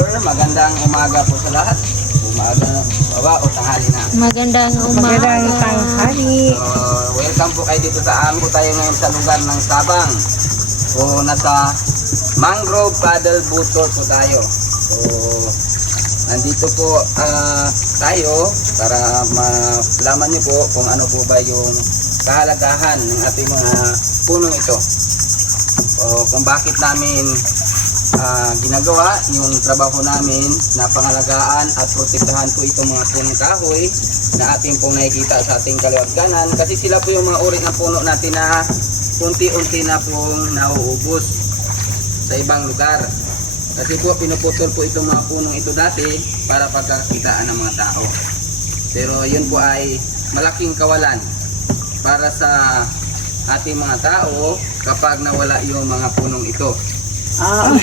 viewer, magandang umaga po sa lahat. Umaga na baba o tanghali na. Magandang umaga. Magandang tanghali. Welcome po kayo dito sa amin po tayo ngayon sa lugar ng Sabang. So nasa Mangrove Paddle Boat Tour po tayo. So nandito po tayo para malaman niyo po kung ano po ba yung kahalagahan ng ating mga punong ito. So kung bakit namin ginagawa yung trabaho namin na pangalagaan at protektahan po itong mga punong kahoy na ating pong nakikita sa ating kaliwat kanan, kasi sila po yung mga uri ng puno natin na unti-unti na pong nauubos sa ibang lugar. Kasi po pinuputol po itong mga punong ito dati para pagkakitaan ng mga tao. Pero yun po ay malaking kawalan para sa ating mga tao kapag nawala yung mga punong ito. Saan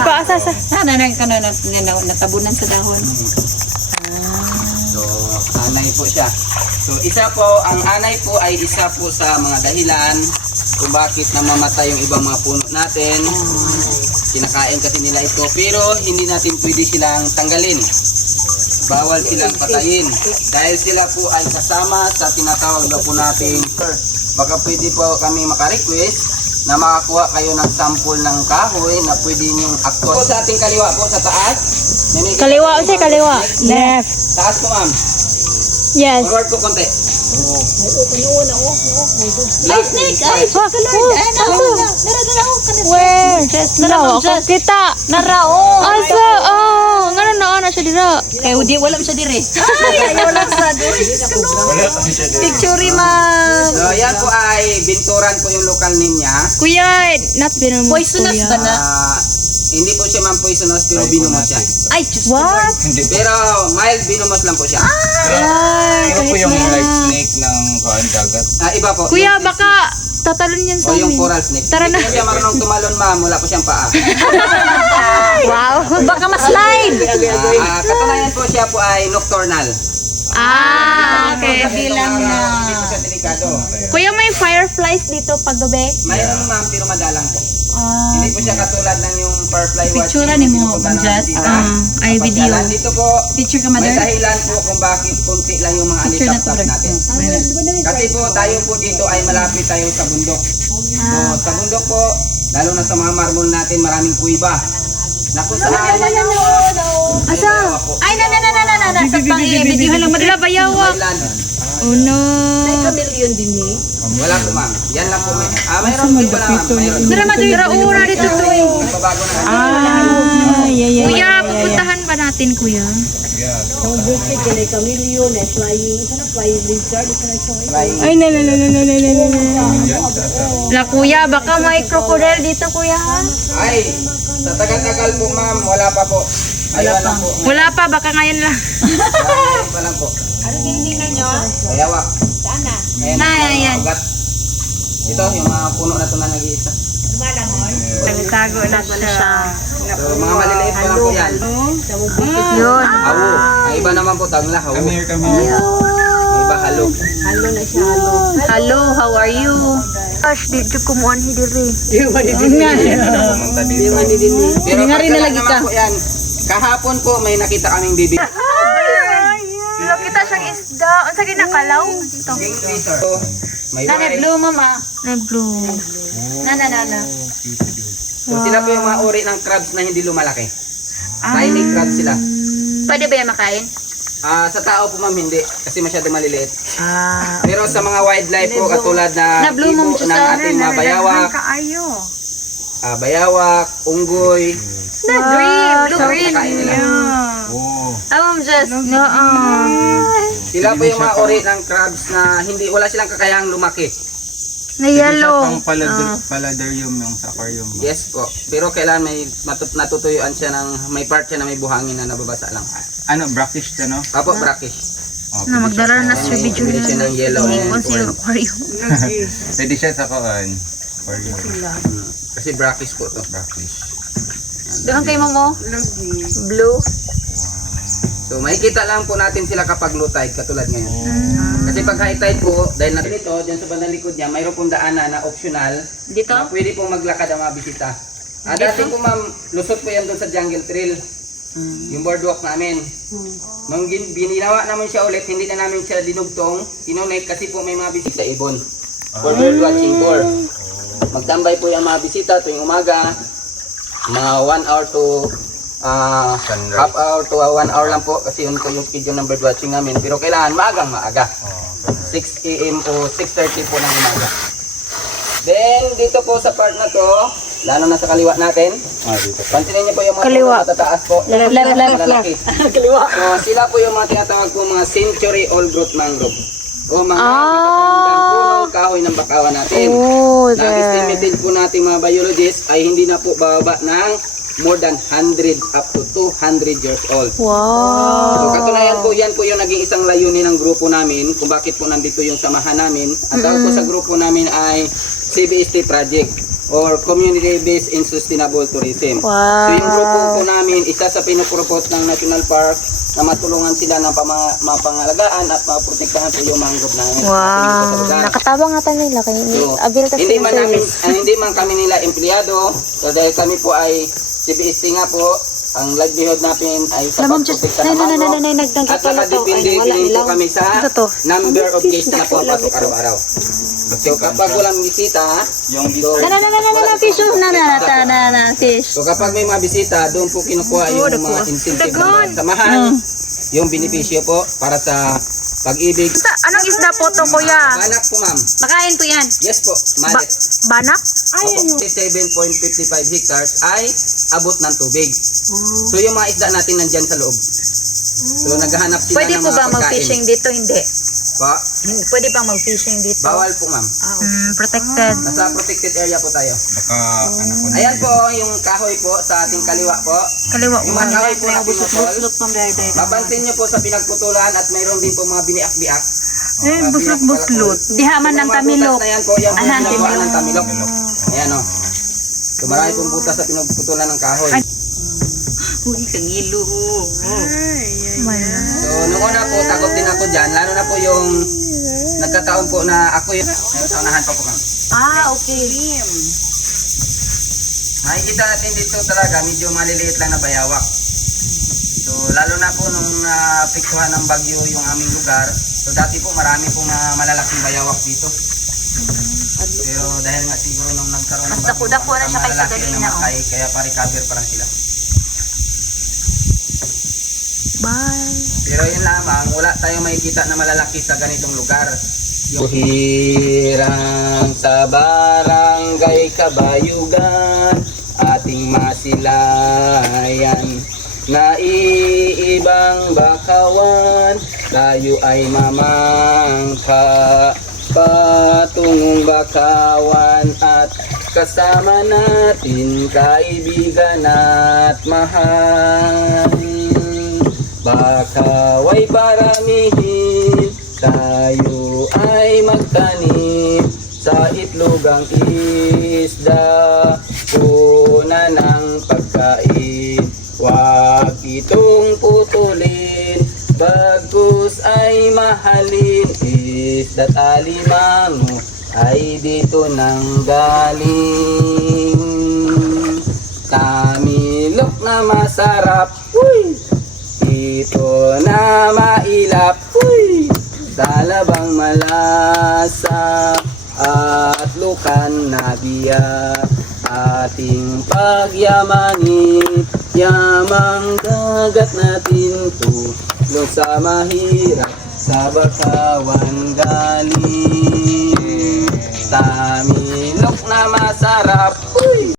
po? Asa? Sana natabunan sa dahon. So, anay po siya. So, isa po, ang anay po ay isa po sa mga dahilan kung bakit namamatay yung ibang mga puno natin. Kinakain kasi nila ito, pero hindi natin pwede silang tanggalin. Bawal silang patayin. Dahil sila po ay kasama sa tinatawag na po natin, baka pwede po kami makarequest na makakuha kayo ng sample ng kahoy na pwede niyong aktor. Po sa ating kaliwa po, sa taas. Kaliwa o siya, kaliwa. Left. Taas po, ma'am. Yes. Forward po konti. Ay, snake! Ay, fuck! Where? No, ako kita. Narao. Asa? Oh, nga na siya dira. Kaya di wala siya dire. Ay, wala sa picture ma'am. So, yan po ay Binturan po yung local name niya. Kuya, not venomous. Poisonous ba na? Hindi po siya ma'am poisonous, pero venomous siya. Ay, just What? Pero mild venomous lang po siya. Ay, Ano po yung live snake ng kuan dagat? Iba po. Kuya, baka tatalon yan sa O yung amin. coral snake. Tara na. Hindi po siya marunong tumalon ma'am, wala po siyang paa. Wow. baka ma-slide. Katunayan po siya po ay nocturnal. Okay. Kabilang na. Hindi po siya delikado. Kuya, may fireflies dito pag gabi? Mayroon ma'am, pero madalang po. Hindi po siya katulad ng yung firefly watching. Picture ni mo, Pinupunta ng Jess. bisita. Ay, video. Dito po, Picture ka may mother. dahilan po kung bakit kunti lang yung mga Picture na to, alitap brother. natin. Kasi po tayo po dito ay malapit tayo sa bundok. So, sa bundok po, lalo na sa mga marmol natin, maraming kuiba. Na kung saan, Asa? Ay, na. Sa pang-i-video lang Madala bayawak. Thailand. Oh no. Wala po ma'am. Yan lang po. Mayroon po lang ma'am. Mayroon. Tara, madira ura dito to. Babago na. Kuya, pupuntahan ba natin, kuya? Ay, na. La, kuya, baka may crocodile dito, kuya. Ay, sa tagal-tagal po ma'am, wala pa po. Ayun lang po. Wala pa, baka ngayon lang. Ayun pa lang po. Ano tinitingnan nyo? Bayawak. Saan na? Ayan. Ugat. Ito, yung mga puno na ito na nag-iisa. Tago na siya. So, mga maliliit pa lang po yan. Yun. Hawo. Ang iba naman po, tagla. Hawo. Come here, come here. Ang iba, halo. Hello, how are you? Gosh, dito kumuan hidiri. Pumunta dito. Pero Nga rin pagkalat nalagi naman ka. po yan. Kahapon po, may nakita kaming bibi. Sila kita siyang isda. Ang sa ginakalaw. Ito. Kingfisher. So, may Nana white. blue mama. Na blue. Nana. So, sila po yung mga uri ng crabs na hindi lumalaki. Tiny crabs sila. Pwede ba yan makain? Sa tao po ma'am, hindi. Kasi masyado maliliit. Pero sa mga wildlife po, katulad na Na blue ibo mom, ng ating mga bayawak, bayawak, unggoy, Blue green. nakain nila. Oh. Ma'am Jess. Sila po yung mga uri ng crabs na wala silang kakayahang lumaki. Na Hindi siya yellow. pang paladarium yung sa aquarium. Yes po. Pero kailangan may natutuyuan siya may part siya na may buhangin na nababasa lang. Ano, brackish ka, no? Apo, brackish. Oh, Na magdala na sa video Pwede siya ng yellow and Hipon sa orange. aquarium. Pwede siya sa kuan. Aquarium. Kasi brackish po to. Brackish. Doon kay Momo. Blue. So makikita lang po natin sila kapag low tide katulad ngayon. Kasi pag high tide po, dahil natin ito, dyan sa bandang likod niya, mayroon pong daanan na optional Dito? na pwede pong maglakad ang mga bisita. Dati po ma'am, lusot po yan doon sa jungle trail. Yung boardwalk namin. Nung bininawa naman siya ulit, hindi na namin siya dinugtong. Tinunay kasi po may mga bisita sa ibon. For bird watching tour. Magtambay po yung mga bisita tuwing umaga. Mga 1 hour to half hour to 1 hour lang po kasi yun po yung schedule ng bird watching namin. Pero kailangan maaga. 6 AM o 6:30 po ng umaga. Then dito po sa part na to, lalo na sa kaliwa natin. Dito. Pansinin niyo po yung mga Kaliwa. matataas po. Malalaki. Kaliwa. So sila po yung mga tinatawag po mga century old growth mangrove. O mga punong kahoy ng bakawan natin. Oh, Na estimated po natin mga biologists ay hindi na po bababa ng more than 100 up to 200 years old. Wow. So katunayan po, yan po yung naging isang layunin ng grupo namin kung bakit po nandito yung samahan namin. Ang tawag po sa grupo namin ay CBST Project or Community Based in Sustainable Tourism. Wow. So yung grupo po namin, isa sa pinupropose ng National Park na matulungan sila ng mapangalagaan at maprotektahan po yung mangrove na natin dito sa Wow. lugar. Nakatabang ata nila kay So, Abil kasi hindi man namin hindi man kami nila empleyado, so dahil kami po ay CBST nga po, ang livelihood natin ay sa pagprotekta ng mangrove. At nakadepende din po kami sa Ito to. number of guests na pumapasok araw-araw. So kapag walang bisita, Yung so, Fish. Fish. so kapag may mga bisita, doon po kinukuha yung mga incentive ng mga samahan, yung benepisyo po para sa pag-ibig. Anong isda po to, kuya? Banak po ma'am. Makain po yan. Yes po, malit. Banak? Opo, 7.55 hectares ay abot ng tubig. So yung mga isda natin nandyan sa loob. So naghahanap sila Pwede ng po mga ba pagkain. mag-fishing dito? Hindi. Pa, Pwede bang mag-fishing dito? bawal po ma'am. Protected. Nasa protected area po tayo. Baka anak ko na. Ayan po yung kahoy po sa ating kaliwa po. Kaliwa. Yung mga kahoy po na pinutol. Mapansin nyo po sa pinagputulan at mayroon din po mga biniak-biak. Buslot. Dihaman ng tamilok. Na yan po, yan po Anan, yung nakuha ng tamilok. tamilok. Ayan o. So marami pong butas sa pinagputulan ng kahoy. Uy, kangilo. So nung una po, takot din ako dyan. Lalo na po yung nagkataon po na ako yung naunahan pa po kami. Okay. Makikita natin dito talaga medyo maliliit lang na bayawak. So lalo na po nung napiktuhan ng bagyo yung aming lugar. So dati po marami pong malalaking bayawak dito. Pero dahil nga siguro nung nagkaroon ng Mas bagyo, dako-dako na siya kaysa malalaki dali na na, namatay, kaya pa-recover pa lang sila. Bye. Pero yun lamang, wala tayong makikita na malalaki sa ganitong lugar. Hirang sa barangay Kabayugan, ating masilayan. Naiibang bakawan, tayo ay mamangka. Patungong bakawan at kasama natin kaibigan at mahal. Bakaway paramihin, tayo ay magtanim sa itlogang isda, una ng pagkain. Huwag itong putulin, bagkus ay mahalin, isda't alimango ay dito nang galing. Tamilok na masarap, uy! Ito na mailap, uy! Talabang malasa at lukan na biyak. Ating pagyamanin, yamang dagat natin tulong sa mahirap, sa bakawan galing. Tamilok na masarap,